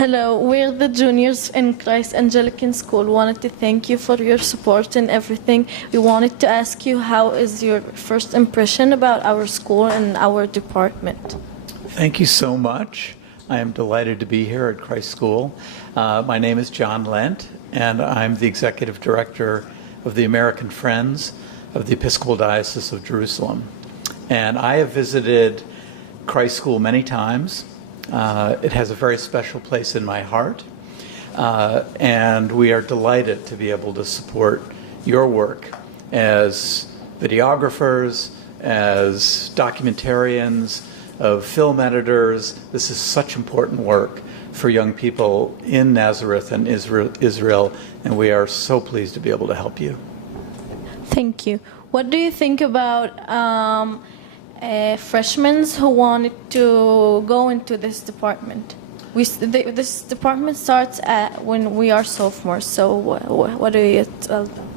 Hello, we're the juniors in Christ Anglican School. Wanted to thank you for your support and everything. We wanted to ask you, how is your first impression about our school and our department? Thank you so much. I am delighted to be here at Christ School. My name is John Lent, and I'm the Executive Director of the American Friends of the Episcopal Diocese of Jerusalem. And I have visited Christ School many times. It has a very special place in my heart, and we are delighted to be able to support your work as videographers, as documentarians, of film editors. This is such important work for young people in Nazareth and Israel, and we are so pleased to be able to help you. Thank you. What do you think about freshmen who wanted to go into this department? This department starts when we are sophomores, so what do you tell them?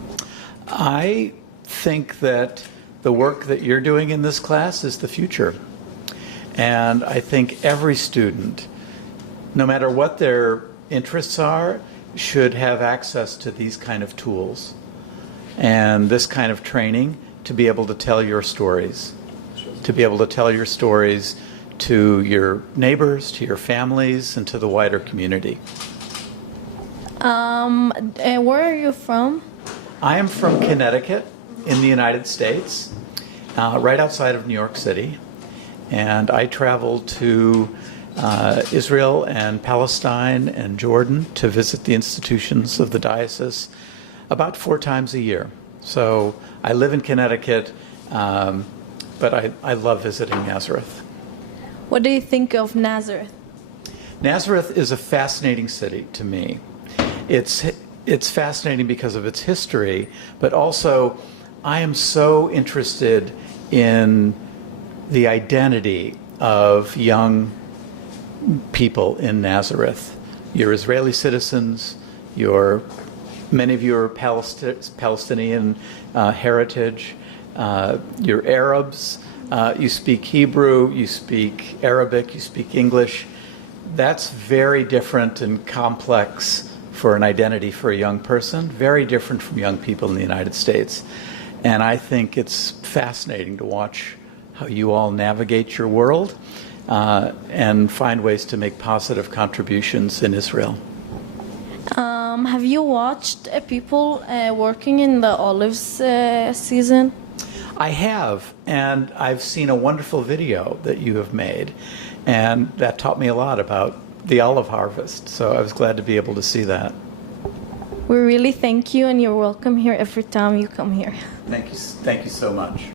I think that the work that you're doing in this class is the future. And I think every student, no matter what their interests are, should have access to these kind of tools and this kind of training to be able to tell your stories. To be able to tell your stories to your neighbors, to your families, and to the wider community. Where are you from? I am from Connecticut in the United States, right outside of New York City. And I travel to Israel and Palestine and Jordan to visit the institutions of the diocese about 4 times a year. So I live in Connecticut, but I love visiting Nazareth. What do you think of Nazareth? Nazareth is a fascinating city to me. It's fascinating because of its history, but also I am so interested in the identity of young people in Nazareth. You're Israeli citizens, many of you are Palestinian heritage, you're Arabs, you speak Hebrew, you speak Arabic, you speak English. That's very different and complex for an identity for a young person, very different from young people in the United States. And I think it's fascinating to watch how you all navigate your world and find ways to make positive contributions in Israel. Have you watched people working in the olives season? I have, and I've seen a wonderful video that you have made, and that taught me a lot about the olive harvest, so I was glad to be able to see that. We really thank you, and you're welcome here every time you come here. Thank you so much.